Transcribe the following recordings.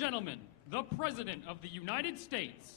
gentlemen, the President of the United States.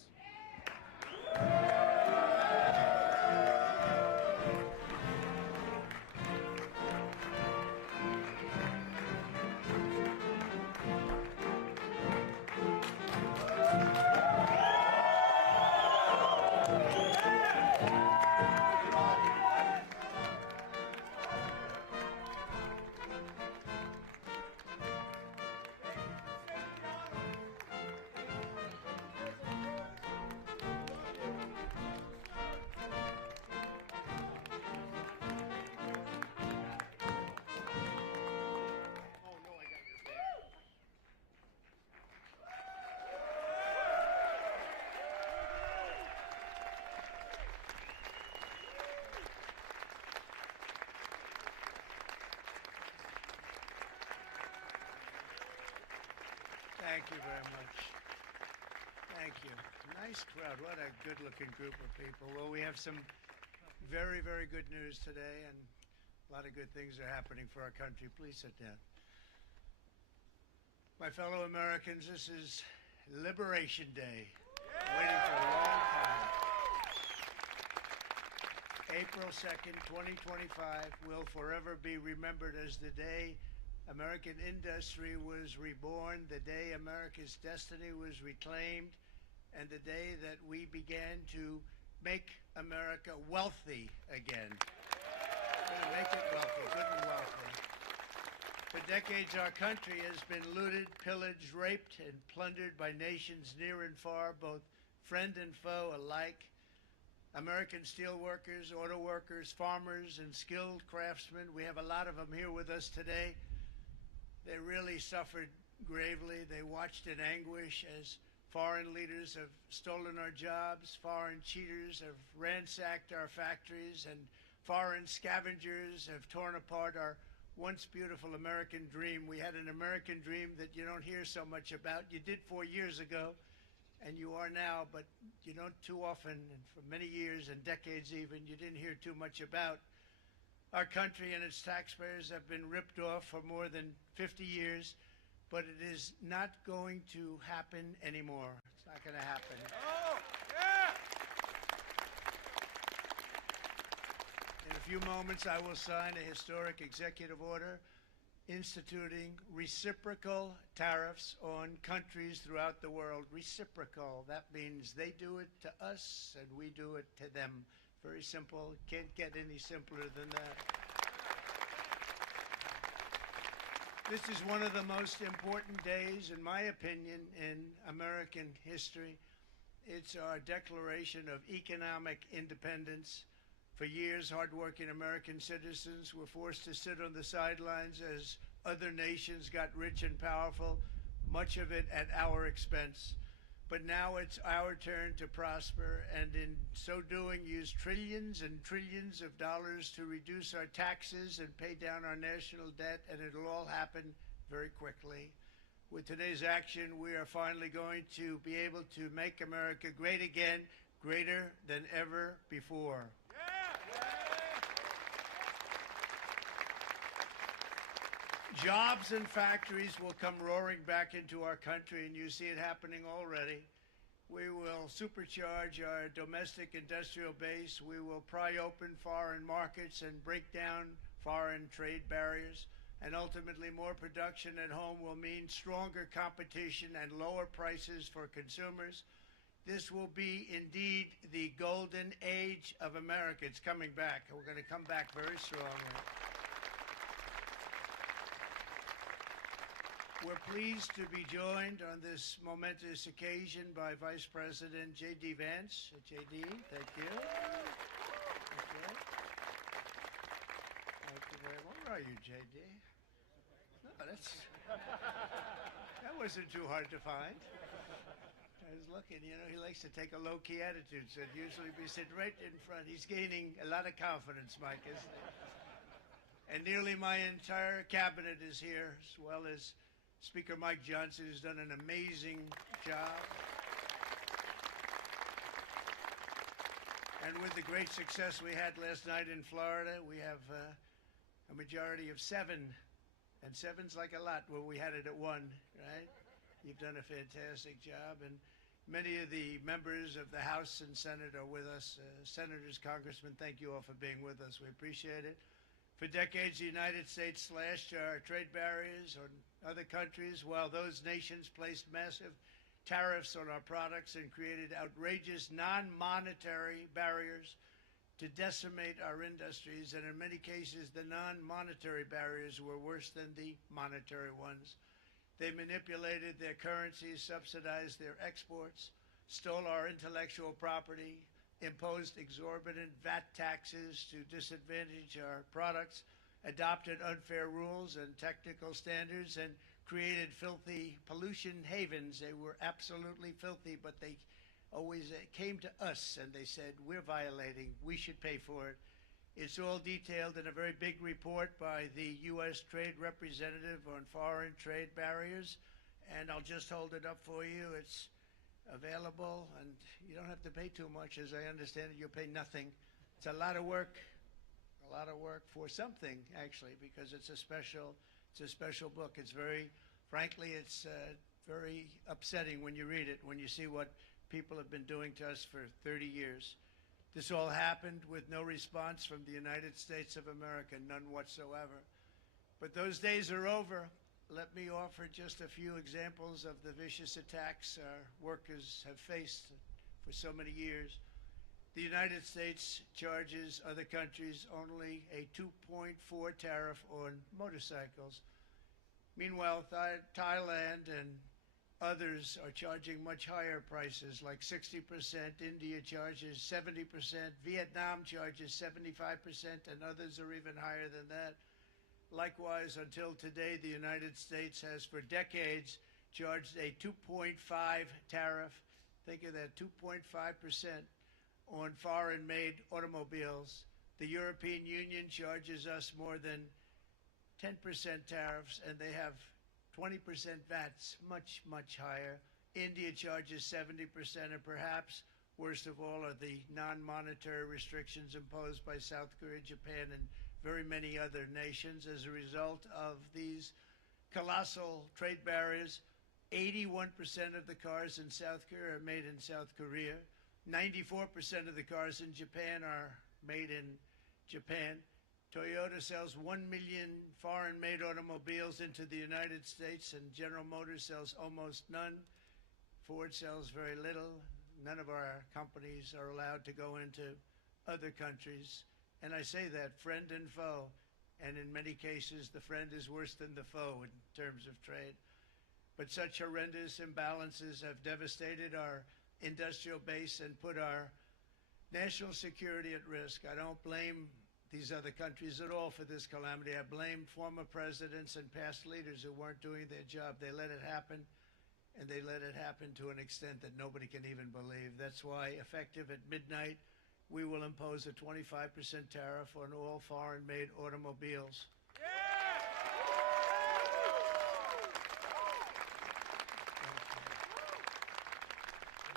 Thank you very much. Thank you. Nice crowd. What a good-looking group of people. Well, we have some very, very good news today, and a lot of good things are happening for our country. Please sit down. My fellow Americans, this is Liberation Day. Waiting for a long time. April 2nd, 2025 will forever be remembered as the day American industry was reborn, the day America's destiny was reclaimed, and the day that we began to make America wealthy again. We're going to make it wealthy, good and wealthy. For decades, our country has been looted, pillaged, raped, and plundered by nations near and far, both friend and foe alike. American steel workers, auto workers, farmers, and skilled craftsmen, we have a lot of them here with us today. They really suffered gravely. They watched in anguish as foreign leaders have stolen our jobs, foreign cheaters have ransacked our factories, and foreign scavengers have torn apart our once beautiful American dream. We had an American dream that you don't hear so much about. You did 4 years ago, and you are now, but you don't too often, and for many years and decades even, you didn't hear too much about. Our country and its taxpayers have been ripped off for more than 50 years, but it is not going to happen anymore. It's not going to happen. Oh, yeah! In a few moments, I will sign a historic executive order instituting reciprocal tariffs on countries throughout the world. Reciprocal, that means they do it to us and we do it to them. Very simple. Can't get any simpler than that. This is one of the most important days, in my opinion, in American history. It's our declaration of economic independence. For years, hardworking American citizens were forced to sit on the sidelines as other nations got rich and powerful, much of it at our expense. But now it's our turn to prosper, and in so doing, use trillions and trillions of dollars to reduce our taxes and pay down our national debt, and it'll all happen very quickly. With today's action, we are finally going to be able to make America great again, greater than ever before. Jobs and factories will come roaring back into our country, and you see it happening already. We will supercharge our domestic industrial base. We will pry open foreign markets and break down foreign trade barriers. And ultimately, more production at home will mean stronger competition and lower prices for consumers. This will be indeed the golden age of America. It's coming back. We're going to come back very strongly. We're pleased to be joined on this momentous occasion by Vice President J.D. Vance. J.D., thank you. Okay. Thank you very much. Where are you, J.D.? No, that wasn't too hard to find. I was looking, you know, he likes to take a low-key attitude, so it'd usually be sitting right in front. He's gaining a lot of confidence, Mike, isn't he? And nearly my entire cabinet is here, as well as Speaker Mike Johnson, who's done an amazing job. And with the great success we had last night in Florida, we have a majority of 7. And 7's like a lot where we had it at 1, right? You've done a fantastic job, and many of the members of the House and Senate are with us. Senators, Congressmen, thank you all for being with us. We appreciate it. For decades, the United States slashed our trade barriers on other countries, while those nations placed massive tariffs on our products and created outrageous non-monetary barriers to decimate our industries. And in many cases, the non-monetary barriers were worse than the monetary ones. They manipulated their currencies, subsidized their exports, stole our intellectual property, imposed exorbitant VAT taxes to disadvantage our products, adopted unfair rules and technical standards, and created filthy pollution havens. They were absolutely filthy, but they always came to us and they said, we're violating, we should pay for it. It's all detailed in a very big report by the U.S. Trade Representative on Foreign Trade Barriers, and I'll just hold it up for you. It's available, and you don't have to pay too much. As I understand it, you'll pay nothing. It's a lot of work for something, actually, because it's a special book. It's very, frankly, it's very upsetting when you read it, when you see what people have been doing to us for 30 years. This all happened with no response from the United States of America, none whatsoever. But those days are over. Let me offer just a few examples of the vicious attacks our workers have faced for so many years. The United States charges other countries only a 2.4 tariff on motorcycles. Meanwhile, Thailand and others are charging much higher prices, like 60%. India charges 70%. Vietnam charges 75%, and others are even higher than that. Likewise, until today, the United States has for decades charged a 2.5 tariff. Think of that, 2.5% on foreign-made automobiles. The European Union charges us more than 10% tariffs, and they have 20% VATs, much, much higher. India charges 70%, and perhaps worst of all are the non-monetary restrictions imposed by South Korea, Japan, and very many other nations. As a result of these colossal trade barriers, 81% of the cars in South Korea are made in South Korea. 94% of the cars in Japan are made in Japan. Toyota sells 1 million foreign-made automobiles into the United States, and General Motors sells almost none. Ford sells very little. None of our companies are allowed to go into other countries. And I say that, friend and foe, and in many cases the friend is worse than the foe in terms of trade. But such horrendous imbalances have devastated our industrial base and put our national security at risk. I don't blame these other countries at all for this calamity. I blame former presidents and past leaders who weren't doing their job. They let it happen, and they let it happen to an extent that nobody can even believe. That's why, effective at midnight, we will impose a 25% tariff on all foreign-made automobiles.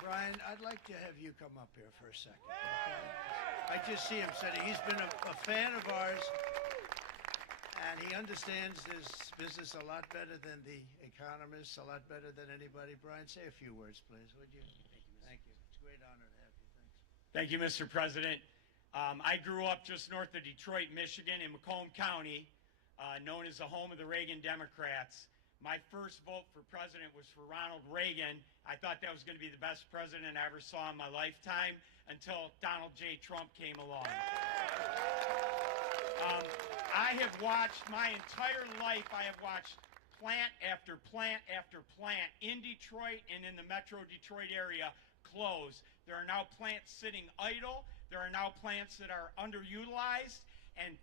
Brian, I'd like to have you come up here for a second. Okay? I just see him sitting. He's been a fan of ours, and he understands this business a lot better than the economists, a lot better than anybody. Brian, say a few words, please, would you? Thank you. It's a great honor to have you. Thanks. Thank you, Mr. President. I grew up just north of Detroit, Michigan, in Macomb County, known as the home of the Reagan Democrats. My first vote for president was for Ronald Reagan. I thought that was going to be the best president I ever saw in my lifetime until Donald J. Trump came along. I have watched my entire life, I have watched plant after plant after plant in Detroit and in the Metro Detroit area close. There are now plants sitting idle. There are now plants that are underutilized, and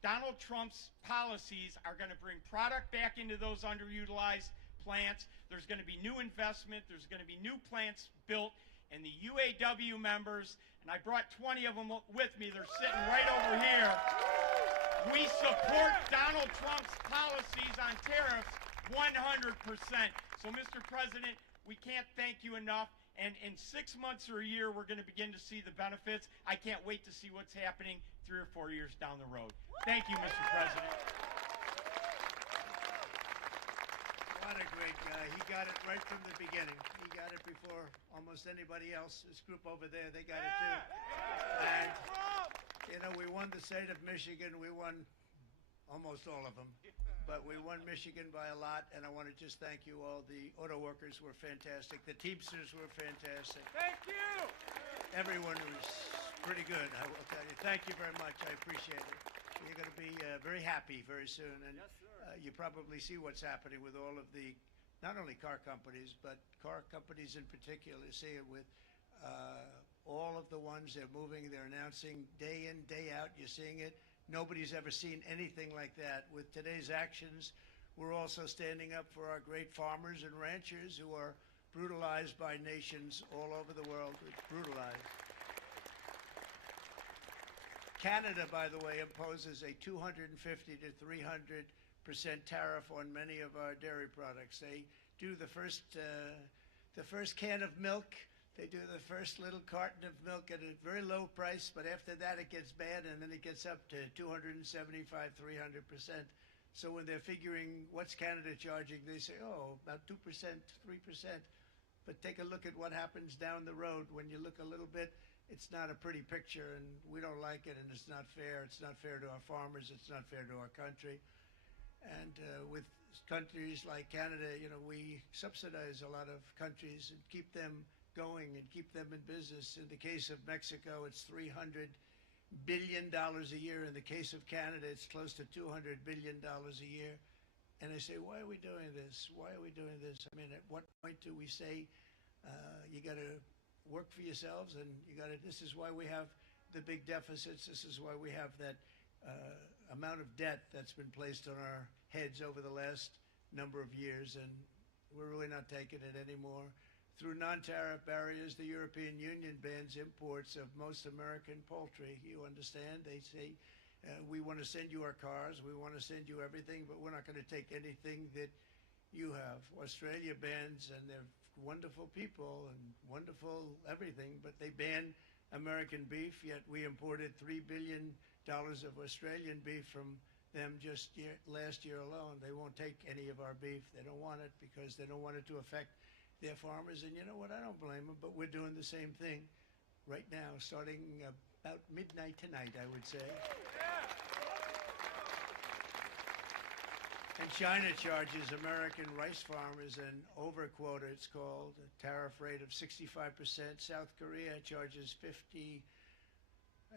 Donald Trump's policies are going to bring product back into those underutilized plants. There's going to be new investment. There's going to be new plants built. And the UAW members, and I brought 20 of them with me. They're sitting right over here. We support Donald Trump's policies on tariffs 100%. So, Mr. President, we can't thank you enough. And in 6 months or a year, we're going to begin to see the benefits. I can't wait to see what's happening 3 or 4 years down the road. Thank you, Mr. President. What a great guy. He got it right from the beginning. He got it before almost anybody else. This group over there, they got it too. And, you know, we won the state of Michigan. We won almost all of them. But we won Michigan by a lot, and I want to just thank you all. The auto workers were fantastic. The Teamsters were fantastic. Thank you. Everyone was pretty good, I will tell you. Thank you very much. I appreciate it. You're going to be very happy very soon. And Yes, sir. you probably see what's happening with all of the, not only car companies, but car companies in particular. See it with all of the ones they're moving, they're announcing day in, day out. You're seeing it. Nobody's ever seen anything like that. With today's actions, we're also standing up for our great farmers and ranchers who are brutalized by nations all over the world. Brutalized. Canada, by the way, imposes a 250 to 300% tariff on many of our dairy products. They do the first can of milk. They do the first little carton of milk at a very low price, but after that it gets bad, and then it gets up to 275, 300%. So when they're figuring what's Canada charging, they say, oh, about 2%, 3%. But take a look at what happens down the road. When you look a little bit, it's not a pretty picture, and we don't like it, and it's not fair. It's not fair to our farmers. It's not fair to our country. And with countries like Canada, you know, we subsidize a lot of countries and keep them going and keep them in business. In the case of Mexico, it's $300 billion a year. In the case of Canada, it's close to $200 billion a year. And I say, why are we doing this? Why are we doing this? I mean, at what point do we say, you got to work for yourselves, and you got to, this is why we have the big deficits. This is why we have that amount of debt that's been placed on our heads over the last number of years, and we're really not taking it anymore. Through non-tariff barriers, the European Union bans imports of most American poultry. You understand? They say, we want to send you our cars, we want to send you everything, but we're not going to take anything that you have. Australia bans, and they're wonderful people and wonderful everything, but they ban American beef, yet we imported $3 billion of Australian beef from them just last year alone. They won't take any of our beef. They don't want it because they don't want it to affect their farmers. And you know what? I don't blame them, but we're doing the same thing right now, starting about midnight tonight, I would say. And China charges American rice farmers an overquota, it's called, a tariff rate of 65%. South Korea charges 50,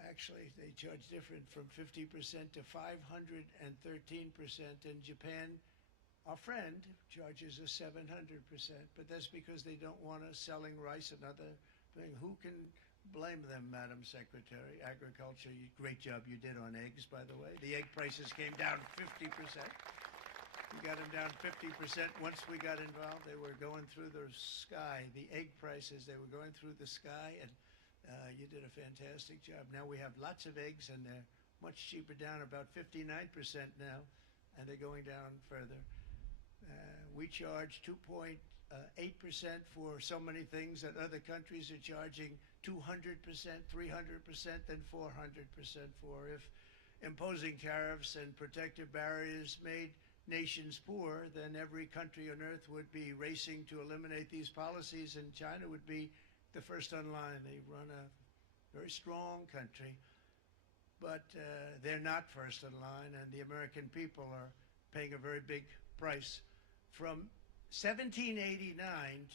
actually they charge different, from 50% to 513%. And Japan, our friend, charges us 700%, but that's because they don't want us selling rice, another thing. Who can blame them, Madam Secretary? Agriculture, great job you did on eggs, by the way. The egg prices came down 50%. We got them down 50%. Once we got involved, they were going through the sky. The egg prices, they were going through the sky, and you did a fantastic job. Now we have lots of eggs, and they're much cheaper, down about 59% now, and they're going down further. We charge 2.8% for so many things that other countries are charging 200%, 300%, and 400% for. If imposing tariffs and protective barriers made nations poor, then every country on earth would be racing to eliminate these policies, and China would be the first on line. They run a very strong country, but they're not first in line, and the American people are paying a very big price. From 1789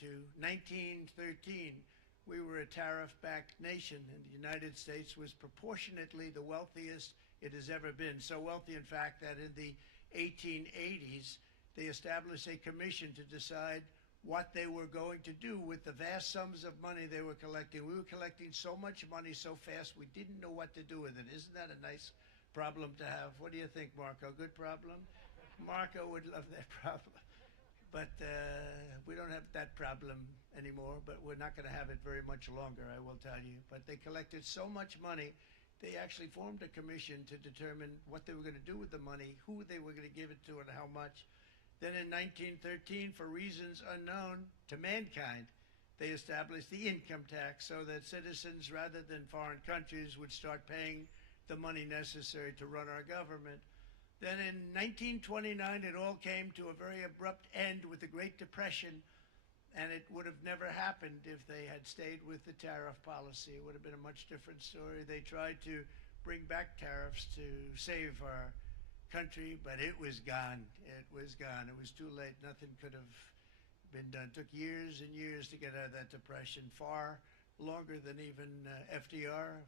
to 1913, we were a tariff-backed nation, and the United States was proportionately the wealthiest it has ever been. So wealthy, in fact, that in the 1880s, they established a commission to decide what they were going to do with the vast sums of money they were collecting. We were collecting so much money so fast, we didn't know what to do with it. Isn't that a nice problem to have? What do you think, Marco? Good problem? Marco would love that problem. But we don't have that problem anymore, but we're not going to have it very much longer, I will tell you. But they collected so much money, they actually formed a commission to determine what they were going to do with the money, who they were going to give it to, and how much. Then in 1913, for reasons unknown to mankind, they established the income tax so that citizens, rather than foreign countries, would start paying the money necessary to run our government. Then in 1929, it all came to a very abrupt end with the Great Depression, and it would have never happened if they had stayed with the tariff policy. It would have been a much different story. They tried to bring back tariffs to save our country, but it was gone. It was gone. It was too late. Nothing could have been done. It took years and years to get out of that depression, far longer than even FDR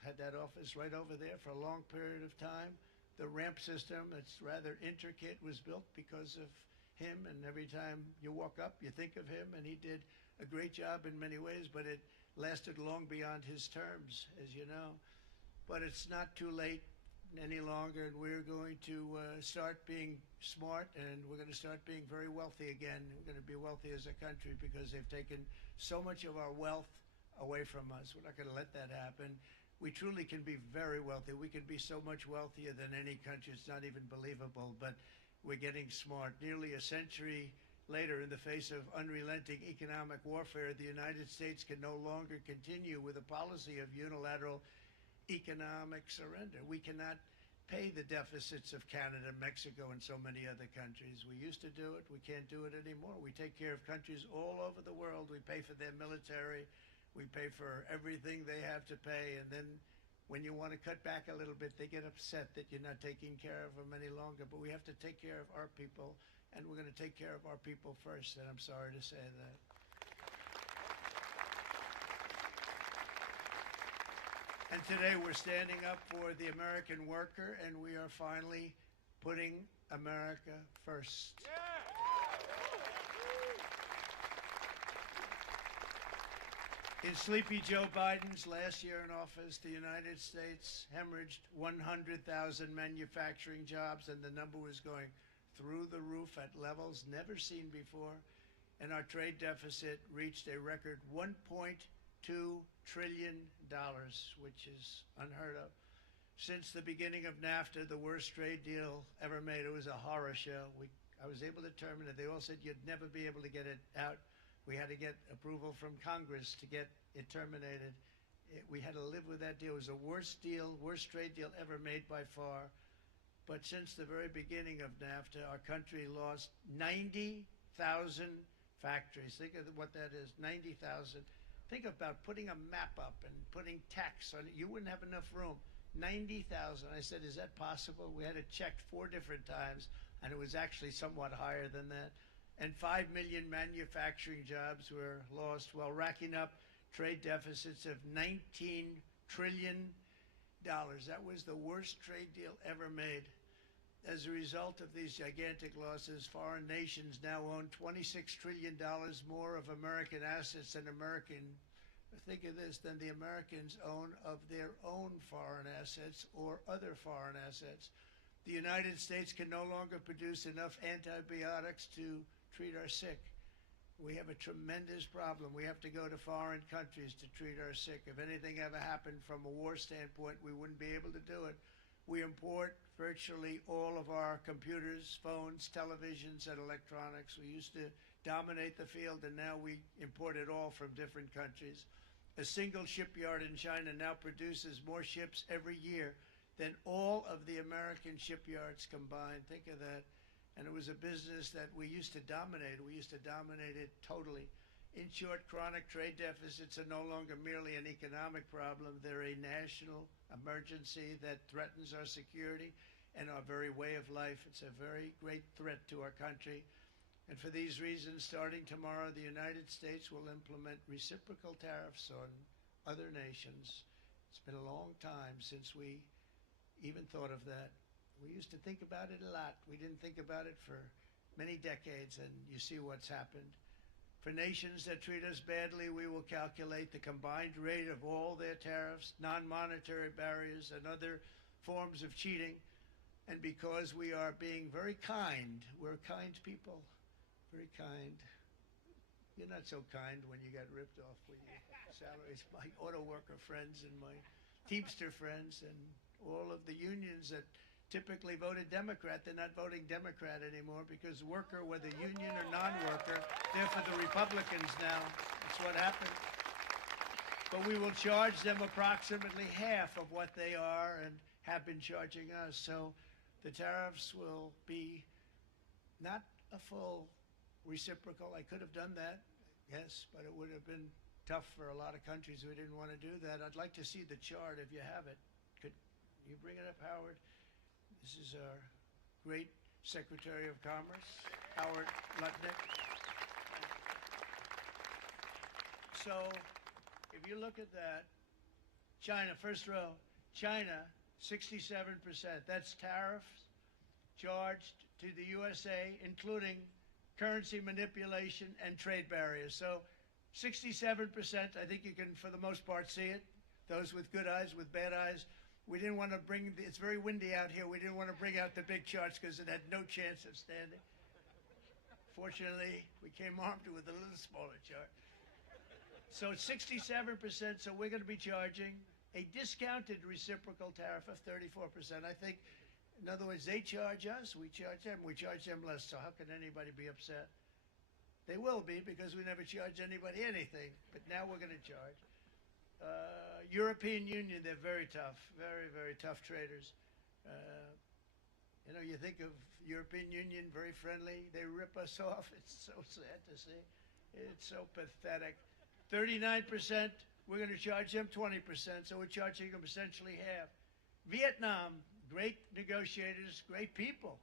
had that office right over there for a long period of time. The ramp system, it's rather intricate, was built because of him, and every time you walk up, you think of him, and he did a great job in many ways, but it lasted long beyond his terms, as you know. But it's not too late any longer, and we're going to start being smart, and we're going to start being very wealthy again. We're going to be wealthy as a country because they've taken so much of our wealth away from us. We're not going to let that happen. We truly can be very wealthy. We can be so much wealthier than any country. It's not even believable, but we're getting smart. Nearly a century later, in the face of unrelenting economic warfare, the United States can no longer continue with a policy of unilateral economic surrender. We cannot pay the deficits of Canada, Mexico, and so many other countries. We used to do it. We can't do it anymore. We take care of countries all over the world. We pay for their military. We pay for everything they have to pay, and then when you want to cut back a little bit, they get upset that you're not taking care of them any longer. But we have to take care of our people, and we're going to take care of our people first, and I'm sorry to say that. And today we're standing up for the American worker, and we are finally putting America first. In Sleepy Joe Biden's last year in office, the United States hemorrhaged 100,000 manufacturing jobs, and the number was going through the roof at levels never seen before. And our trade deficit reached a record $1.2 trillion, which is unheard of. Since the beginning of NAFTA, the worst trade deal ever made, it was a horror show. I was able to terminate it. They all said you'd never be able to get it out. We had to get approval from Congress to get it terminated. We had to live with that deal. It was the worst trade deal ever made by far. But since the very beginning of NAFTA, our country lost 90,000 factories. Think of what that is, 90,000. Think about putting a map up and putting tax on it. You wouldn't have enough room. 90,000. I said, is that possible? We had it checked 4 different times, and it was actually somewhat higher than that. And 5 million manufacturing jobs were lost while racking up trade deficits of $19 trillion. That was the worst trade deal ever made. As a result of these gigantic losses, foreign nations now own $26 trillion more of American assets than think of this, than the Americans own of their own foreign assets or other foreign assets. The United States can no longer produce enough antibiotics to treat our sick. We have a tremendous problem. We have to go to foreign countries to treat our sick. If anything ever happened from a war standpoint, we wouldn't be able to do it. We import virtually all of our computers, phones, televisions, and electronics. We used to dominate the field, and now we import it all from different countries. A single shipyard in China now produces more ships every year than all of the American shipyards combined. Think of that. And it was a business that we used to dominate. We used to dominate it totally. In short, chronic trade deficits are no longer merely an economic problem. They're a national emergency that threatens our security and our very way of life. It's a very great threat to our country. And for these reasons, starting tomorrow, the United States will implement reciprocal tariffs on other nations. It's been a long time since we even thought of that. We used to think about it a lot. We didn't think about it for many decades, and you see what's happened. For nations that treat us badly, we will calculate the combined rate of all their tariffs, non-monetary barriers, and other forms of cheating. And because we are being very kind, we're kind people, very kind. You're not so kind when you got ripped off with your salaries. My auto worker friends and my Teamster friends and all of the unions that typically voted Democrat, they're not voting Democrat anymore because worker, whether union or non-worker, they're for the Republicans now. That's what happened. But we will charge them approximately half of what they are and have been charging us. So The tariffs will be not a full reciprocal. I could have done that, yes, but it would have been tough for a lot of countries who didn't want to do that. I'd like to see the chart if you have it. Could you bring it up, Howard? This is our great Secretary of Commerce, Howard Lutnick. So if you look at that, China, first row, China, 67%. That's tariffs charged to the USA, including currency manipulation and trade barriers. So 67%, I think you can, for the most part, see it. Those with good eyes, with bad eyes. We didn't want to bring, it's very windy out here. We didn't want to bring out the big charts because it had no chance of standing. Fortunately, we came armed with a little smaller chart. So it's 67%, so we're going to be charging a discounted reciprocal tariff of 34%. I think, in other words, they charge us, we charge them less. So how can anybody be upset? They will be, because we never charge anybody anything. But now we're going to charge. European Union, they're very tough, very, very tough traders. You know, you think of European Union, very friendly. They rip us off. It's so sad to see. It's so pathetic. 39%, we're going to charge them 20%, so we're charging them essentially half. Vietnam, great negotiators, great people.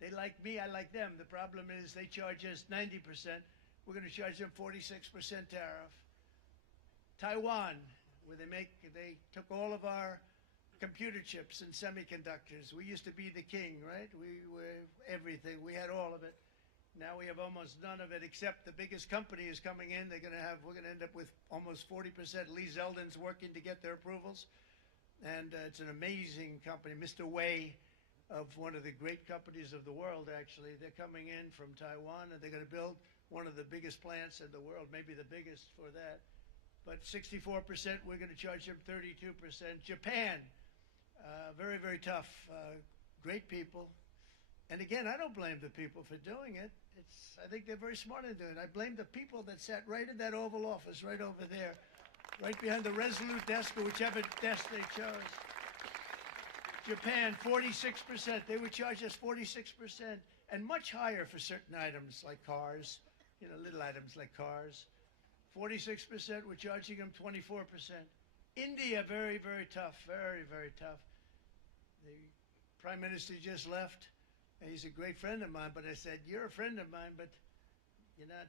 They like me, I like them. The problem is they charge us 90%. We're going to charge them 46% tariff. Taiwan, where they took all of our computer chips and semiconductors. We used to be the king, right? We were everything. We had all of it. Now we have almost none of it, except the biggest company is coming in. We're going to end up with almost 40%. Lee Zeldin's working to get their approvals. And it's an amazing company. Mr. Wei, of one of the great companies of the world, actually. They're coming in from Taiwan, and they're going to build one of the biggest plants in the world, maybe the biggest for that. But 64%, we're going to charge them 32%. Japan, very, very tough, great people. And again, I don't blame the people for doing it. I think they're very smart in doing it. I blame the people that sat right in that Oval Office, right over there, right behind the Resolute desk, or whichever desk they chose. Japan, 46%. They would charge us 46%, and much higher for certain items like cars, you know, little items like cars. 46%, we're charging them 24%. India, very, very tough, very, very tough. The Prime Minister just left, and he's a great friend of mine, but I said, you're a friend of mine, but you're not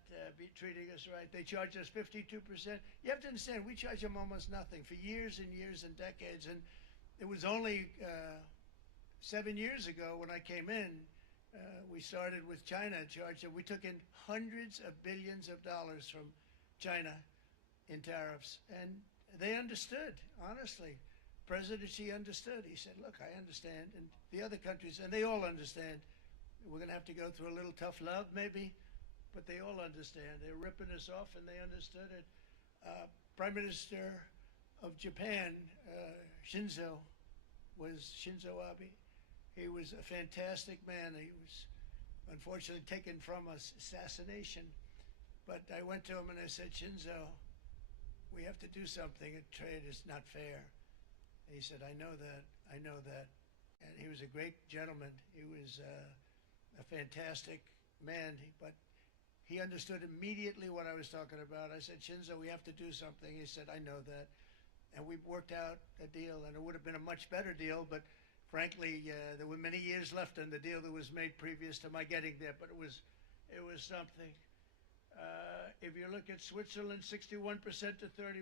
treating us right. They charge us 52%. You have to understand, we charge them almost nothing for years and years and decades, and it was only 7 years ago when I came in, we started with China charging. We took in hundreds of billions of dollars from China in tariffs, and they understood, honestly. President Xi understood. He said, look, I understand, and the other countries, and they all understand. We're going to have to go through a little tough love, maybe, but they all understand. They're ripping us off, and they understood it. Prime Minister of Japan, Shinzo Abe. He was a fantastic man. He was unfortunately taken from us, assassination. But I went to him and I said, Shinzo, we have to do something. Trade is not fair. And he said, I know that, I know that. And he was a great gentleman. He was a fantastic man, but he understood immediately what I was talking about. I said, Shinzo, we have to do something. He said, I know that. And we worked out a deal, and it would have been a much better deal, but frankly, there were many years left in the deal that was made previous to my getting there, but it was something. If you look at Switzerland, 61% to 31%.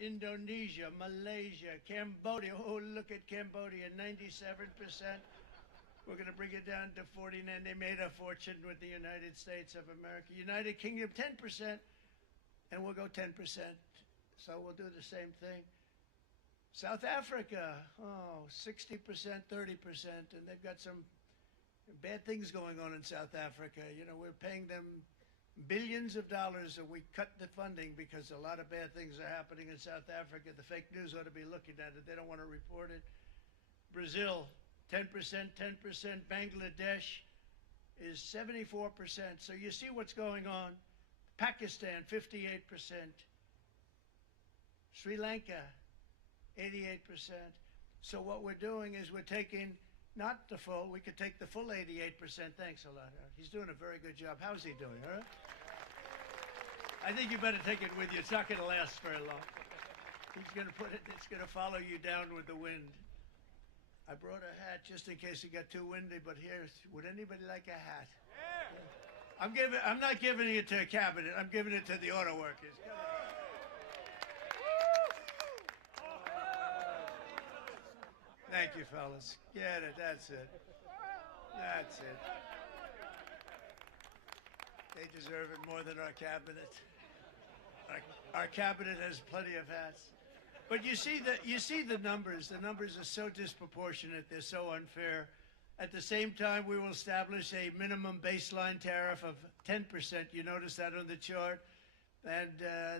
Indonesia, Malaysia, Cambodia. Oh, look at Cambodia, 97%. We're going to bring it down to 49. They made a fortune with the United States of America. United Kingdom, 10%, and we'll go 10%. So we'll do the same thing. South Africa, 60%, 30%, and they've got some bad things going on in South Africa. You know, we're paying them billions of dollars, and we cut the funding because a lot of bad things are happening in South Africa. The fake news ought to be looking at it. They don't want to report it. Brazil, 10%, 10%. Bangladesh is 74%. So you see what's going on. Pakistan, 58%. Sri Lanka, 88%. So what we're doing is we're taking Not the full. We could take the full 88%. Thanks a lot. He's doing a very good job. How's he doing? All right? I think you better take it with you. It's not going to last very long. He's going to put it, it's going to follow you down with the wind. I brought a hat just in case it got too windy, but here, would anybody like a hat? Yeah. I'm not giving it to a cabinet. I'm giving it to the auto workers. Thank you, fellas. Get it. That's it. That's it. They deserve it more than our cabinet. Our cabinet has plenty of hats. But you see the numbers. The numbers are so disproportionate. They're so unfair. At the same time, we will establish a minimum baseline tariff of 10%. You notice that on the chart? And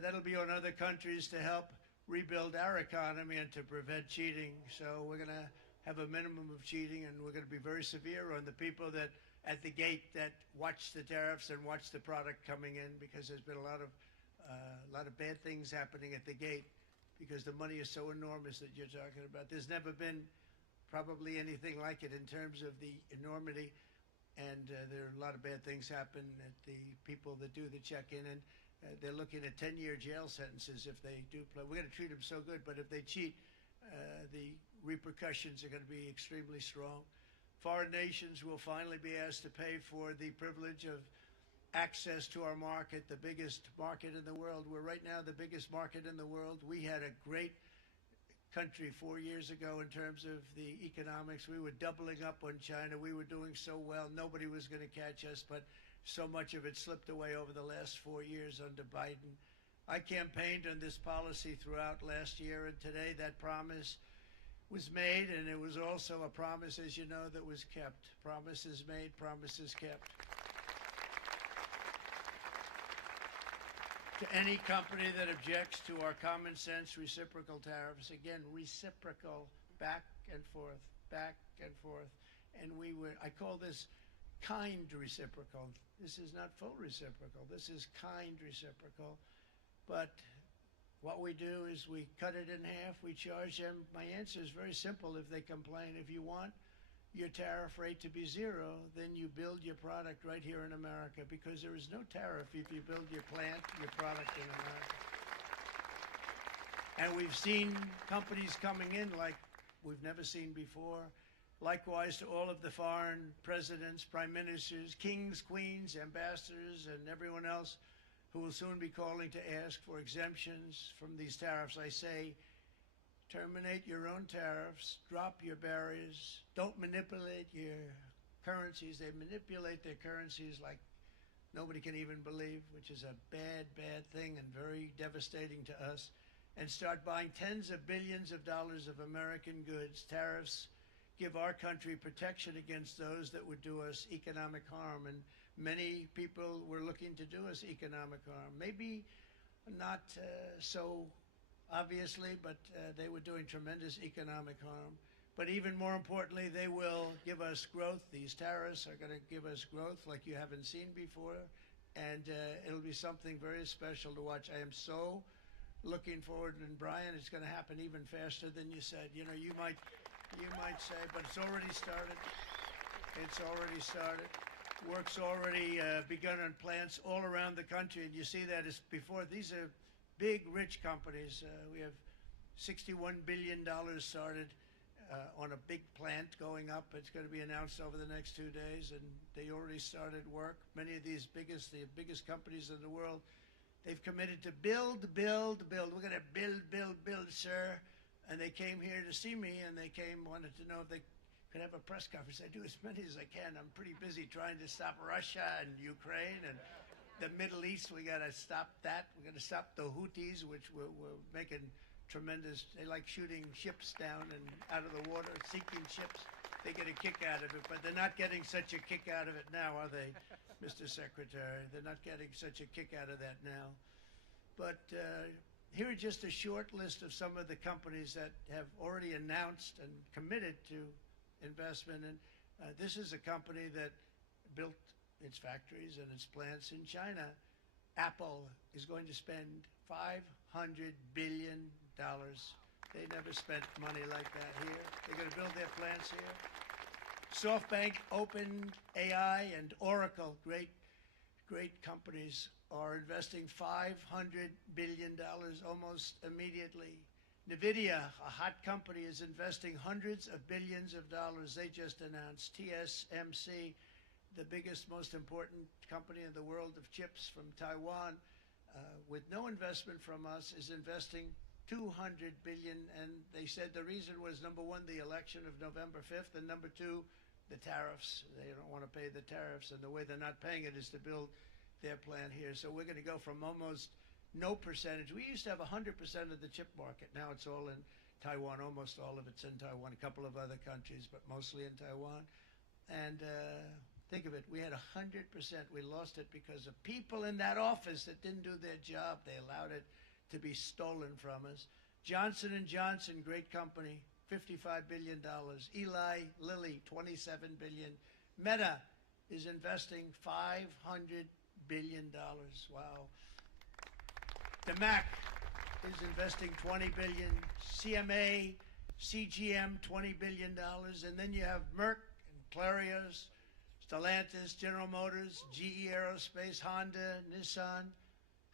that'll be on other countries to help rebuild our economy and to prevent cheating. So we're going to have a minimum of cheating, and we're going to be very severe on the people that at the gate that watch the tariffs and watch the product coming in, because there's been a lot of bad things happening at the gate because the money is so enormous that you're talking about. There's never been probably anything like it in terms of the enormity, and there are a lot of bad things happen at the people that do the check-in, and they're looking at 10-year jail sentences if they do play. We're going to treat them so good, but if they cheat, the repercussions are going to be extremely strong. Foreign nations will finally be asked to pay for the privilege of access to our market, the biggest market in the world. We're right now the biggest market in the world. We had a great country 4 years ago in terms of the economics. We were doubling up on China. We were doing so well. Nobody was going to catch us, but so much of it slipped away over the last 4 years under Biden. I campaigned on this policy throughout last year, and today that promise was made, and it was also a promise, as you know, that was kept. Promises made, promises kept. To any company that objects to our common sense reciprocal tariffs, again, reciprocal, back and forth, back and forth. And I call this kind reciprocal. This is not full reciprocal. This is kind reciprocal. But what we do is we cut it in half. We charge them. My answer is very simple. If they complain, if you want your tariff rate to be zero, then you build your product right here in America, because there is no tariff if you build your plant, your product in America. And we've seen companies coming in like we've never seen before. Likewise to all of the foreign presidents, prime ministers, kings, queens, ambassadors, and everyone else who will soon be calling to ask for exemptions from these tariffs. I say, terminate your own tariffs, drop your barriers, don't manipulate your currencies. They manipulate their currencies like nobody can even believe, which is a bad, bad thing and very devastating to us. And start buying tens of billions of dollars of American goods. Tariffs give our country protection against those that would do us economic harm. And many people were looking to do us economic harm. Maybe not so obviously, but they were doing tremendous economic harm. But even more importantly, they will give us growth. These tariffs are going to give us growth like you haven't seen before, and it'll be something very special to watch. I am so looking forward, and Brian, it's going to happen even faster than you said. You know, you might say, but it's already started. It's already started. Work's already begun on plants all around the country, and you see that as before. These are big, rich companies. We have $61 billion started on a big plant going up. It's going to be announced over the next 2 days, and they already started work. Many of these the biggest companies in the world, they've committed to build, build, build. We're going to build, build, build, sir. And they came here to see me, and they wanted to know if they could have a press conference. I do as many as I can. I'm pretty busy trying to stop Russia and Ukraine and the Middle East. We got to stop that. We're going to stop the Houthis, which we're making tremendous. They like shooting ships down and out of the water, sinking ships. They get a kick out of it, but they're not getting such a kick out of it now, are they, Mr. Secretary? They're not getting such a kick out of that now. But here are just a short list of some of the companies that have already announced and committed to investment. And this is a company that built its factories and its plants in China. Apple is going to spend $500 billion. They never spent money like that here. They're going to build their plants here. SoftBank, OpenAI, and Oracle, great companies, are investing $500 billion almost immediately. NVIDIA, a hot company, is investing hundreds of billions of dollars. They just announced. TSMC, the biggest, most important company in the world of chips from Taiwan, with no investment from us, is investing $200 billion. And they said the reason was, number one, the election of November 5th, and number two, the tariffs. They don't want to pay the tariffs, and the way they're not paying it is to build their plant here. So we're going to go from almost no percentage. We used to have 100% of the chip market. Now it's all in Taiwan. Almost all of it's in Taiwan. A couple of other countries, but mostly in Taiwan. And think of it, we had 100%. We lost it because of people in that office that didn't do their job. They allowed it to be stolen from us. Johnson & Johnson, great company, $55 billion. Eli Lilly, $27 billion. Meta is investing $500 billion. Wow. The Mac is investing $20 billion. CMA, CGM, $20 billion. And then you have Merck and Clarios, Stellantis, General Motors, GE Aerospace, Honda, Nissan,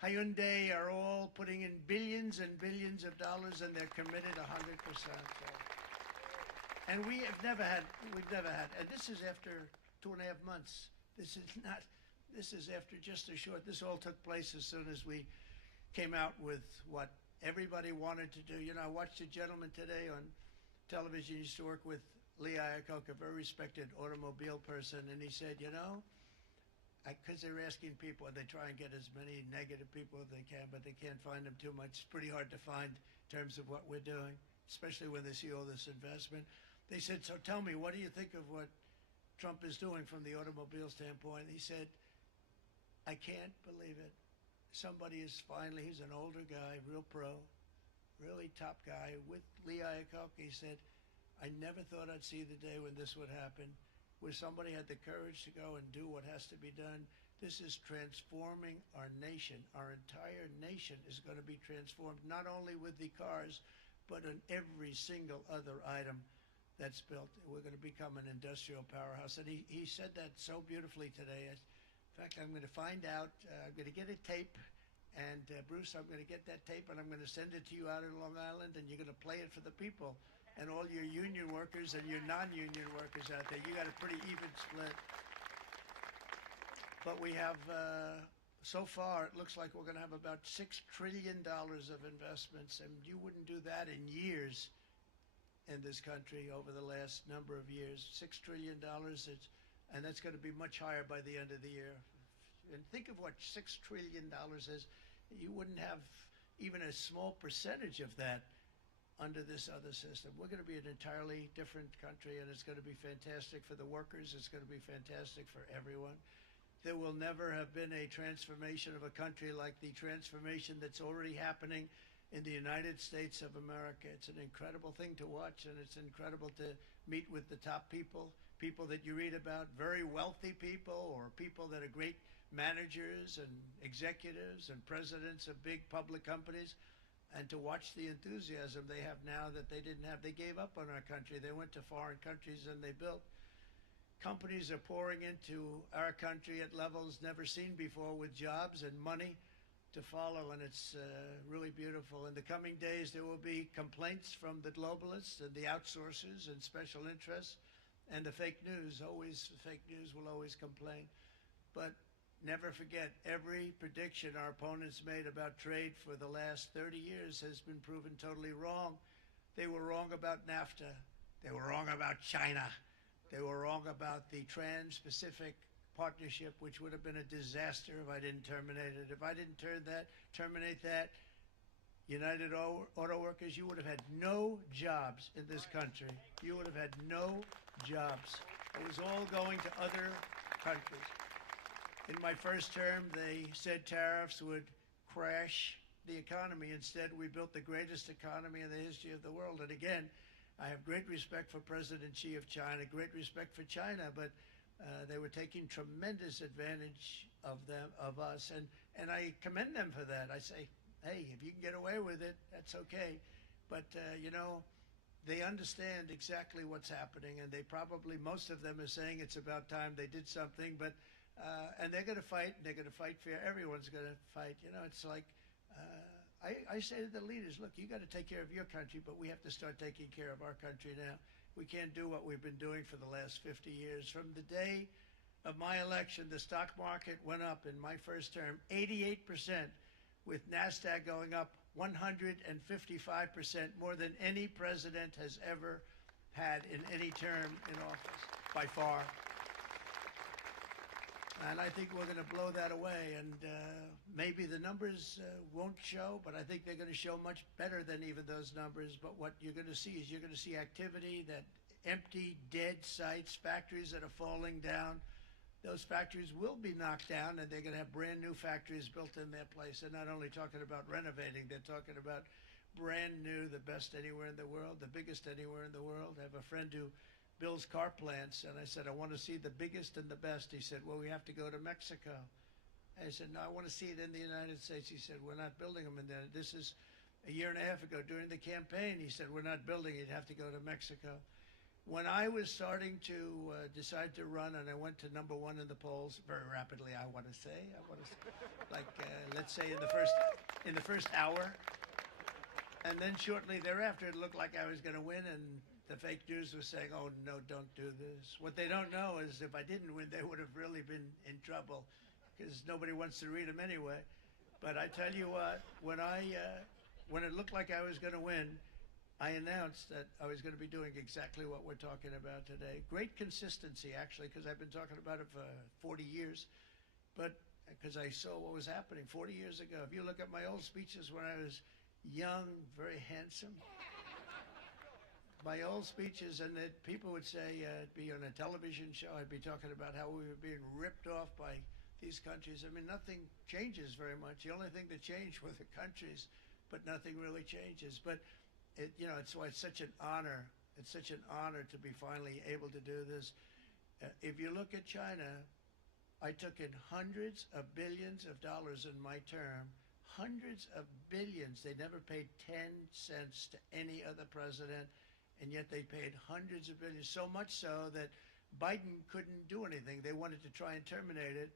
Hyundai are all putting in billions and billions of dollars, and they're committed 100%. And we've never had, and this is after 2.5 months. This is after just a short, this all took place as soon as we came out with what everybody wanted to do. You know, I watched a gentleman today on television. He used to work with Lee Iacocca, a very respected automobile person, and he said, you know, because they're asking people, they try and get as many negative people as they can, but they can't find them too much. It's pretty hard to find in terms of what we're doing, especially when they see all this investment. They said, so tell me, what do you think of what Trump is doing from the automobile standpoint? He said, I can't believe it. Somebody is finally, he's an older guy, real pro, really top guy, with Lee Iacocca. He said, I never thought I'd see the day when this would happen, where somebody had the courage to go and do what has to be done. This is transforming our nation. Our entire nation is going to be transformed, not only with the cars, but in every single other item that's built. We're going to become an industrial powerhouse. And he said that so beautifully today. In fact, I'm going to find out, I'm going to get a tape, and Bruce, I'm going to get that tape, and I'm going to send it to you out in Long Island, and you're going to play it for the people. And all your union workers and your non-union workers out there, you got a pretty even split. But we have, so far, it looks like we're going to have about $6 trillion of investments, and you wouldn't do that in years in this country over the last number of years. $6 trillion, and that's going to be much higher by the end of the year. And think of what $6 trillion is. You wouldn't have even a small percentage of that under this other system. We're going to be an entirely different country, and it's going to be fantastic for the workers. It's going to be fantastic for everyone. There will never have been a transformation of a country like the transformation that's already happening in the United States of America. It's an incredible thing to watch, and it's incredible to meet with the top people, people that you read about, very wealthy people, or people that are great managers and executives and presidents of big public companies. And to watch the enthusiasm they have now that they didn't have. They gave up on our country. They went to foreign countries and they built. Companies are pouring into our country at levels never seen before, with jobs and money to follow, and it's really beautiful. In the coming days, there will be complaints from the globalists and the outsourcers and special interests and the fake news. Always, fake news will always complain. But never forget, every prediction our opponents made about trade for the last 30 years has been proven totally wrong. They were wrong about NAFTA. They were wrong about China. They were wrong about the Trans-Pacific Partnership, which would have been a disaster if I didn't terminate it. If I didn't terminate that, United Auto Workers, you would have had no jobs in this country. You would have had no jobs. It was all going to other countries. In my first term, they said tariffs would crash the economy. Instead, we built the greatest economy in the history of the world. And again, I have great respect for President Xi of China, great respect for China, but they were taking tremendous advantage of us. And I commend them for that. I say, hey, if you can get away with it, that's okay. But, you know, they understand exactly what's happening, and they probably, most of them are saying it's about time they did something, but and they're going to fight, and they're going to fight fair. Everyone's going to fight. You know, it's like I say to the leaders, look, you got to take care of your country, but we have to start taking care of our country now. We can't do what we've been doing for the last 50 years. From the day of my election, the stock market went up in my first term 88%, with NASDAQ going up 155%, more than any president has ever had in any term in office, by far. And I think we're going to blow that away. And maybe the numbers won't show, but I think they're going to show much better than even those numbers. But what you're going to see is you're going to see activity, that empty, dead sites, factories that are falling down. Those factories will be knocked down, and they're going to have brand new factories built in their place. They're not only talking about renovating, they're talking about brand new, the best anywhere in the world, the biggest anywhere in the world. I have a friend who builds car plants, and I said, I want to see the biggest and the best. He said, well, we have to go to Mexico. I said, no, I want to see it in the United States. He said, we're not building them in there. This is a year and a half ago during the campaign. He said, we're not building it. You have to go to Mexico. When I was starting to decide to run, and I went to #1 in the polls very rapidly, I want to say, like let's say in the first hour, and then shortly thereafter, it looked like I was going to win, and the fake news was saying, oh no, don't do this. What they don't know is if I didn't win, they would have really been in trouble, because nobody wants to read them anyway. But I tell you what, when it looked like I was going to win, I announced that I was going to be doing exactly what we're talking about today. Great consistency, actually, because I've been talking about it for 40 years. But because I saw what was happening 40 years ago. If you look at my old speeches when I was young, very handsome, my old speeches, and that people would say, it'd be on a television show, I'd be talking about how we were being ripped off by these countries. I mean, nothing changes very much. The only thing that changed were the countries, but nothing really changes. But it's why it's such an honor. It's such an honor to be finally able to do this. If you look at China, I took in hundreds of billions of dollars in my term, hundreds of billions. They never paid 10 cents to any other president, and yet they paid hundreds of billions, so much so that Biden couldn't do anything. They wanted to try and terminate it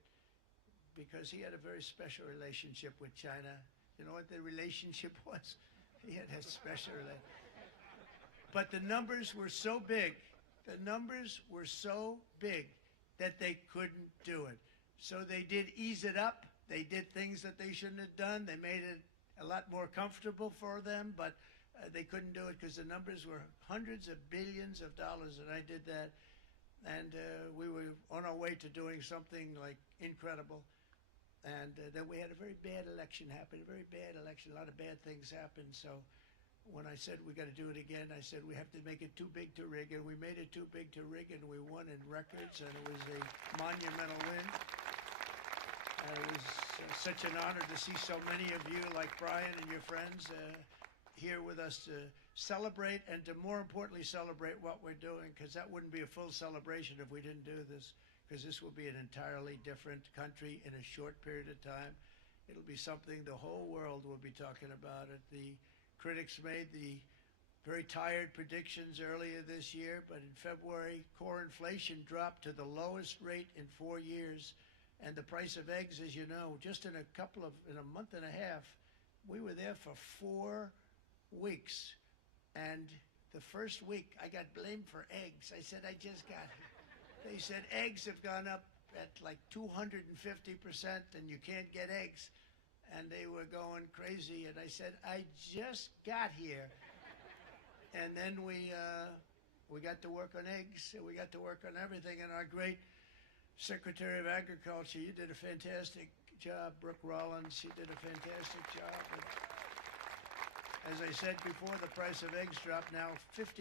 because he had a very special relationship with China. You know what the relationship was? He had a special relationship. But the numbers were so big, that they couldn't do it. So they did ease it up. They did things that they shouldn't have done. They made it a lot more comfortable for them, but they couldn't do it because the numbers were hundreds of billions of dollars, and I did that. And we were on our way to doing something like incredible. And then we had a very bad election happen, a very bad election. A lot of bad things happened. So when I said we got to do it again, I said we have to make it too big to rig, and we made it too big to rig, and we won in records, and it was a monumental win. And it was such an honor to see so many of you, like Brian and your friends, here with us to celebrate, and to more importantly celebrate what we're doing, because that wouldn't be a full celebration if we didn't do this, because this will be an entirely different country in a short period of time. It'll be something the whole world will be talking about it. The critics made the very tired predictions earlier this year, but in February, core inflation dropped to the lowest rate in 4 years, and the price of eggs, as you know, just in a month and a half, we were there for 4 weeks, and the first week I got blamed for eggs. I said, I just got it. They said eggs have gone up at like 250%, and you can't get eggs. And they were going crazy, and I said, I just got here. And then we got to work on eggs, and we got to work on everything. And our great Secretary of Agriculture, you did a fantastic job, Brooke Rollins, she did a fantastic job. And as I said before, the price of eggs dropped now 59%,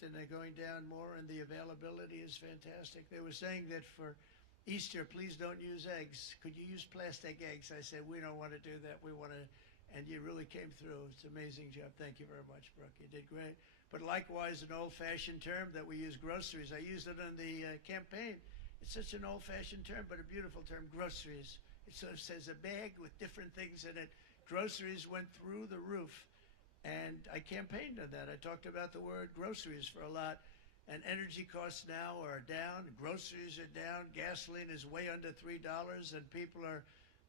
and they're going down more, and the availability is fantastic. They were saying that for Easter, please don't use eggs. Could you use plastic eggs? I said, we don't want to do that. We want to, and you really came through. It's an amazing job. Thank you very much, Brooke. You did great. But likewise, an old-fashioned term that we use, groceries. I used it in the campaign. It's such an old-fashioned term, but a beautiful term, groceries. It sort of says a bag with different things in it. Groceries went through the roof. And I campaigned on that. I talked about the word groceries for a lot. And energy costs now are down, groceries are down, gasoline is way under $3, and people are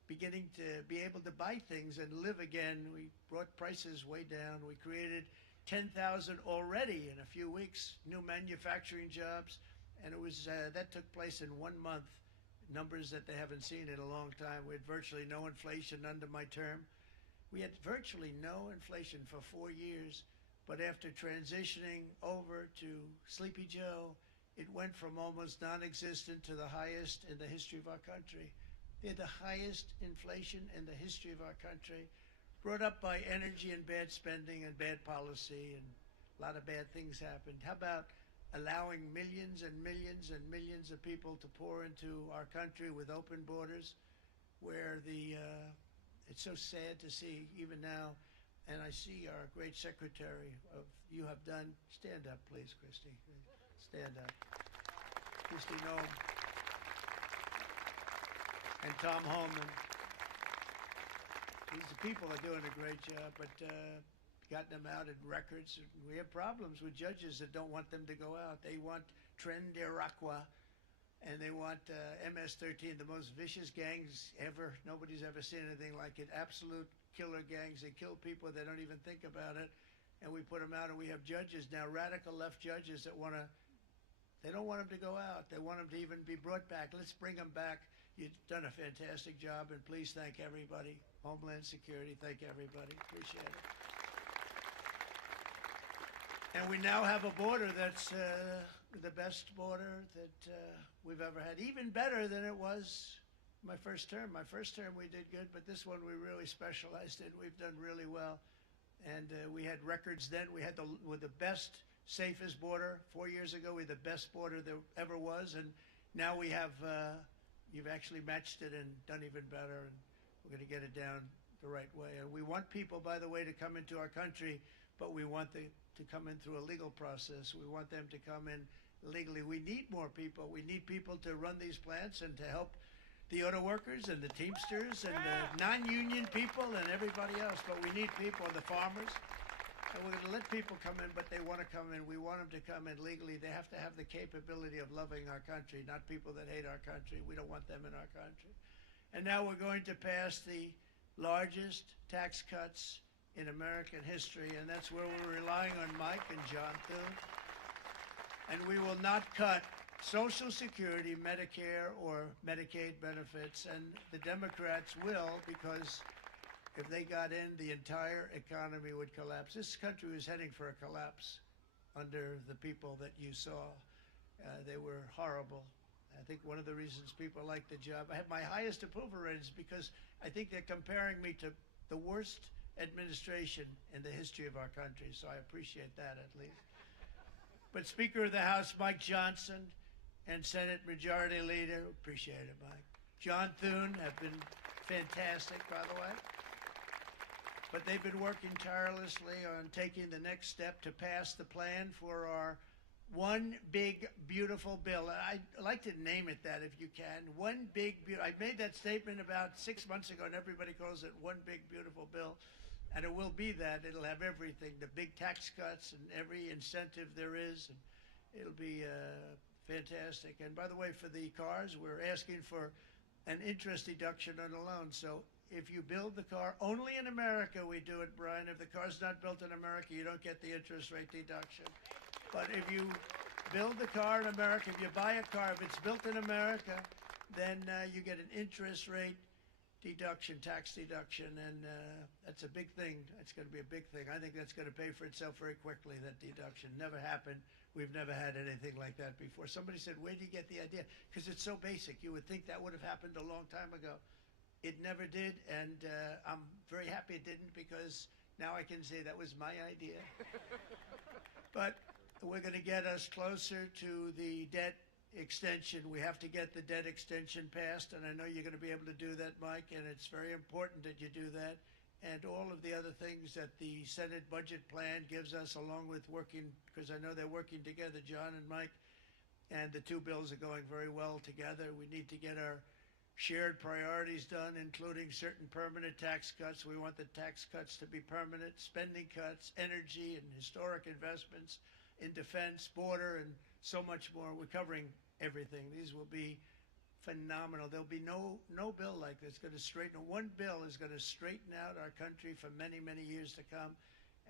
beginning to be able to buy things and live again. We brought prices way down. We created 10,000 already in a few weeks, new manufacturing jobs, and it was that took place in 1 month, numbers that they haven't seen in a long time. We had virtually no inflation under my term. We had virtually no inflation for 4 years, but after transitioning over to Sleepy Joe, it went from almost non-existent to the highest in the history of our country. They're the highest inflation in the history of our country, brought up by energy and bad spending and bad policy, and a lot of bad things happened. How about allowing millions and millions and millions of people to pour into our country with open borders, where it's so sad to see even now, and I see our great secretary of you have done. Stand up, please, Christy. Stand up. Christy Noem and Tom Holman. These people are doing a great job, but gotten them out in records. We have problems with judges that don't want them to go out. They want Tren de Aragua, and they want MS-13, the most vicious gangs ever. Nobody's ever seen anything like it. Absolute killer gangs. They kill people. They don't even think about it. And we put them out, and we have judges now, radical left judges that they don't want them to go out. They want them to even be brought back. Let's bring them back. You've done a fantastic job, and please thank everybody. Homeland Security, thank everybody. Appreciate it. And we now have a border that's the best border that we've ever had, even better than it was my first term. My first term we did good, but this one we really specialized in. We've done really well, and we had records then. We had the best, safest border 4 years ago. We had the best border there ever was, and now we have. You've actually matched it and done even better, and we're going to get it down the right way. And we want people, by the way, to come into our country, but we want them to come in through a legal process. We want them to come in legally. We need more people. We need people to run these plants and to help the auto workers and the Teamsters and the non-union people and everybody else. But we need people, the farmers. And we're going to let people come in, but they want to come in. We want them to come in legally. They have to have the capability of loving our country, not people that hate our country. We don't want them in our country. And now we're going to pass the largest tax cuts in American history, and that's where we're relying on Mike and John Thune. And we will not cut Social Security, Medicare, or Medicaid benefits, and the Democrats will, because if they got in, the entire economy would collapse. This country was heading for a collapse under the people that you saw. They were horrible. I think one of the reasons people like the job, I have my highest approval ratings because I think they're comparing me to the worst administration in the history of our country, so I appreciate that at least. But Speaker of the House Mike Johnson and Senate Majority Leader, appreciate it, Mike. John Thune have been fantastic, by the way. But they've been working tirelessly on taking the next step to pass the plan for our one big, beautiful bill. I'd like to name it that if you can. One big, I made that statement about 6 months ago, and everybody calls it one big, beautiful bill. And it will be that. It'll have everything, the big tax cuts and every incentive there is. And it'll be fantastic. And by the way, for the cars, we're asking for an interest deduction on a loan. So if you build the car, only in America we do it, Brian. If the car's not built in America, you don't get the interest rate deduction. But if you build the car in America, if you buy a car, if it's built in America, then you get an interest rate deduction, tax deduction, and that's a big thing. It's going to be a big thing. I think that's going to pay for itself very quickly, that deduction. Never happened. We've never had anything like that before. Somebody said, where do you get the idea? Because it's so basic. You would think that would have happened a long time ago. It never did, and I'm very happy it didn't, because now I can say that was my idea. But we're going to get us closer to the debt extension. We have to get the debt extension passed, and I know you're going to be able to do that, Mike, and it's very important that you do that. And all of the other things that the Senate budget plan gives us, along with working, because I know they're working together, John and Mike, and the two bills are going very well together. We need to get our shared priorities done, including certain permanent tax cuts. We want the tax cuts to be permanent, spending cuts, energy and historic investments in defense, border, and so much more. We're covering everything. These will be phenomenal. There'll be no bill like this going to straighten. One bill is going to straighten out our country for many, many years to come.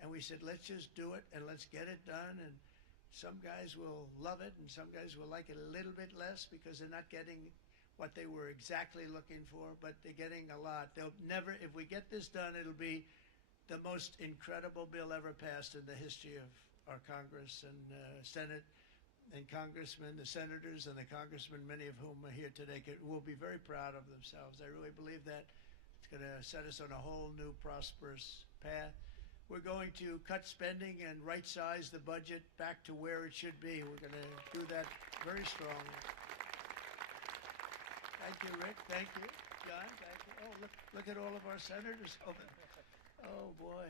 And we said, let's just do it and let's get it done. And some guys will love it and some guys will like it a little bit less because they're not getting what they were exactly looking for, but they're getting a lot. They'll never, if we get this done, it'll be the most incredible bill ever passed in the history of our Congress and Senate and congressmen, the senators and the congressmen, many of whom are here today, will be very proud of themselves. I really believe that it's going to set us on a whole new prosperous path. We're going to cut spending and right-size the budget back to where it should be. We're going to do that very strongly. Thank you, Rick. Thank you, John. Thank you. Oh, look at all of our senators over there. Oh, boy.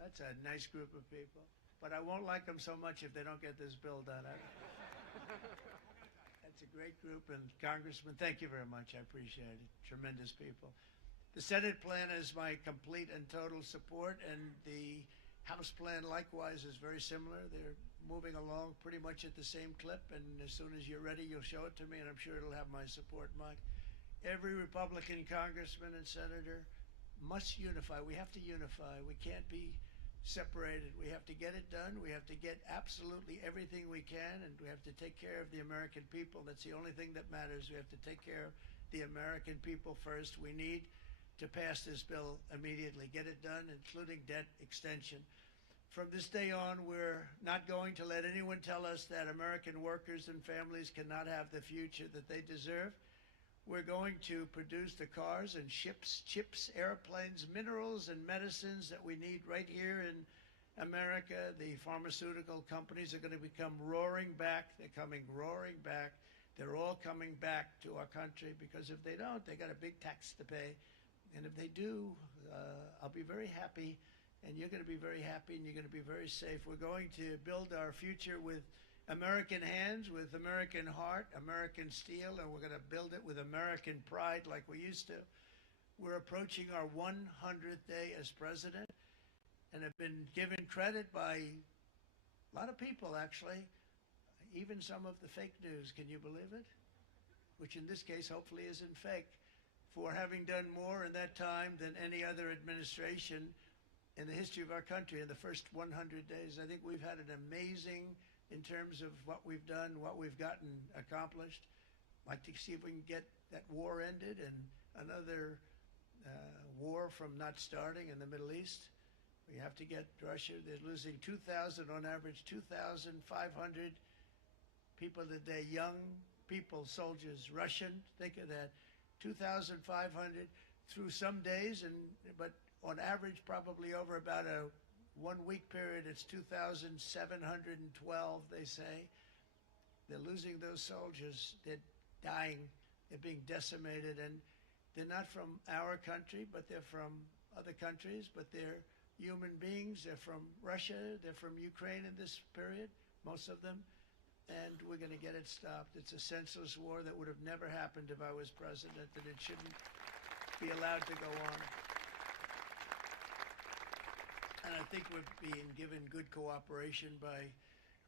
That's a nice group of people. But I won't like them so much if they don't get this bill done. That's a great group. And Congressman, thank you very much. I appreciate it. Tremendous people. The Senate plan has my complete and total support, and the House plan likewise is very similar. They're moving along pretty much at the same clip, and as soon as you're ready, you'll show it to me, and I'm sure it'll have my support, Mike. Every Republican congressman and senator must unify. We have to unify. We can't be separated. We have to get it done. We have to get absolutely everything we can, and we have to take care of the American people. That's the only thing that matters. We have to take care of the American people first. We need to pass this bill immediately, get it done, including debt extension. From this day on, we're not going to let anyone tell us that American workers and families cannot have the future that they deserve. We're going to produce the cars and ships, chips, airplanes, minerals, and medicines that we need right here in America. The pharmaceutical companies are going to become roaring back. They're coming roaring back. They're all coming back to our country because if they don't, they got a big tax to pay. And if they do, I'll be very happy, and you're going to be very happy, and you're going to be very safe. We're going to build our future with American hands, with American heart, American steel, and we're going to build it with American pride like we used to. We're approaching our 100th day as president and have been given credit by a lot of people, actually, even some of the fake news. Can you believe it? Which in this case hopefully isn't fake, for having done more in that time than any other administration in the history of our country in the first 100 days. I think we've had an amazing, in terms of what we've done, what we've gotten accomplished. I'd like to see if we can get that war ended and another war from not starting in the Middle East. We have to get Russia. They're losing 2,000 on average, 2,500 people a day, young people, soldiers, Russian. Think of that. 2,500 through some days, but on average, probably over about a 1 week period, it's 2,712, they say. They're losing those soldiers. They're dying. They're being decimated, and they're not from our country, but they're from other countries, but they're human beings. They're from Russia. They're from Ukraine in this period, most of them. And we're going to get it stopped. It's a senseless war that would have never happened if I was president, and it shouldn't be allowed to go on. And I think we're being given good cooperation by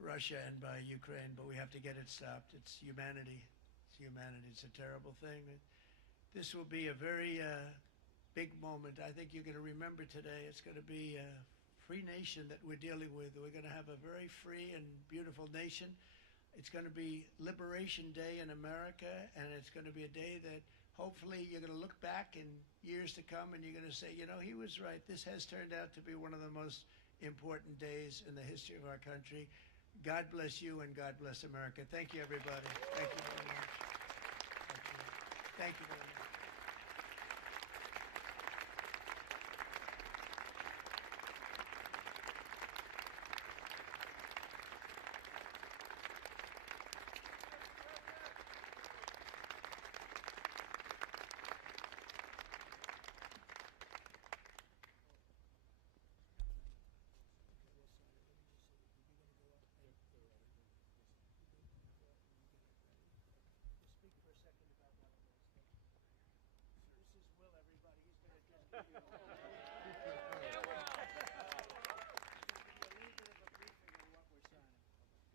Russia and by Ukraine, but we have to get it stopped. It's humanity. It's humanity. It's a terrible thing. This will be a very big moment. I think you're going to remember today. It's going to be a free nation that we're dealing with. We're going to have a very free and beautiful nation. It's going to be Liberation Day in America, and it's going to be a day that hopefully you're going to look back in years to come and you're going to say, you know, he was right. This has turned out to be one of the most important days in the history of our country. God bless you and God bless America. Thank you, everybody. Thank you very much. Thank you very much. Good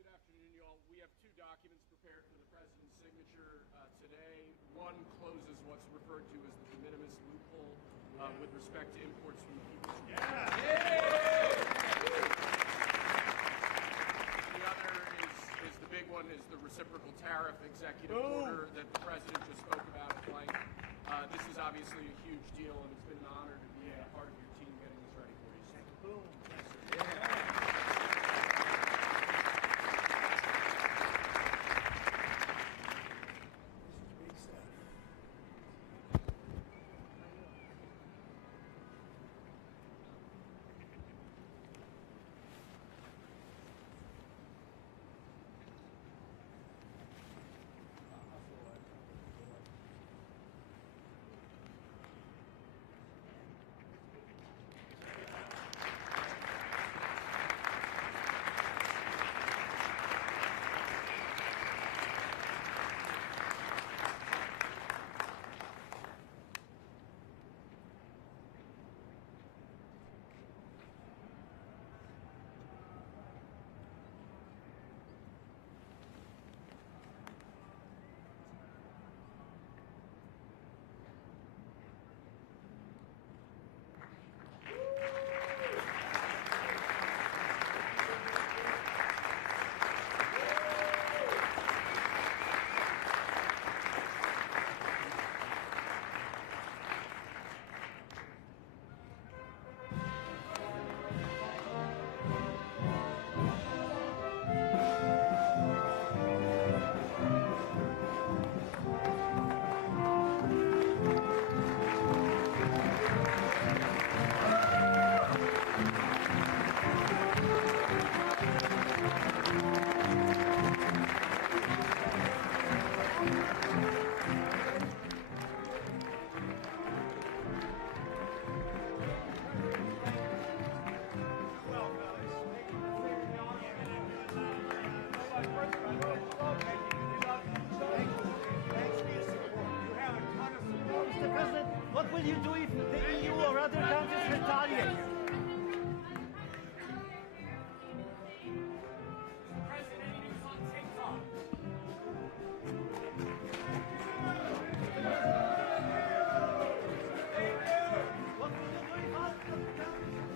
afternoon, y'all. We have two documents prepared for the President's signature today. One closes what's referred to as the de minimis loophole with respect to imports from the People's Republic. The other is the big one, is the reciprocal tariff executive order that the President just spoke about at length. This is obviously a huge deal, and it's been an honor to be a part of your team getting this ready for you. Boom. Big stuff. Mr. President, what will you do if the EU or other countries retaliate? What will you do if other countries retaliate?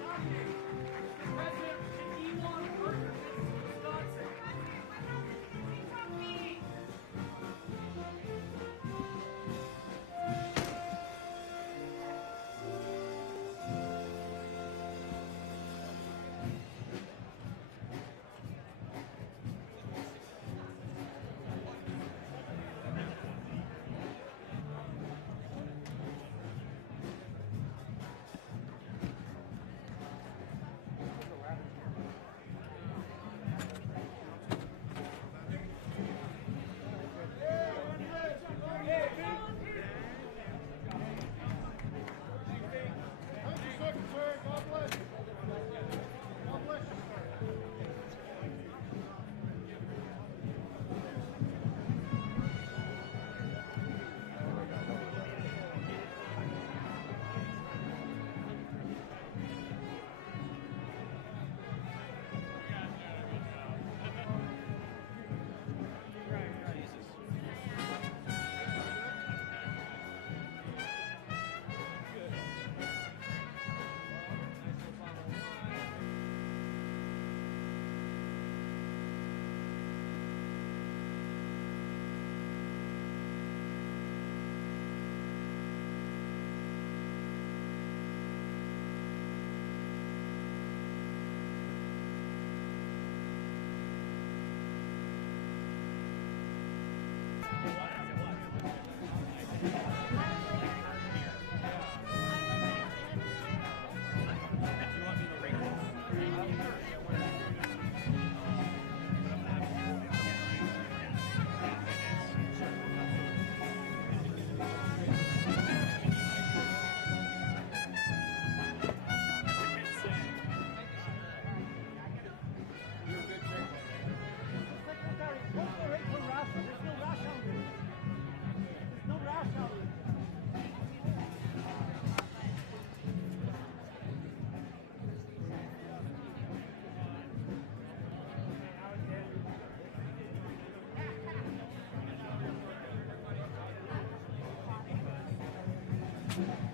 Thank you.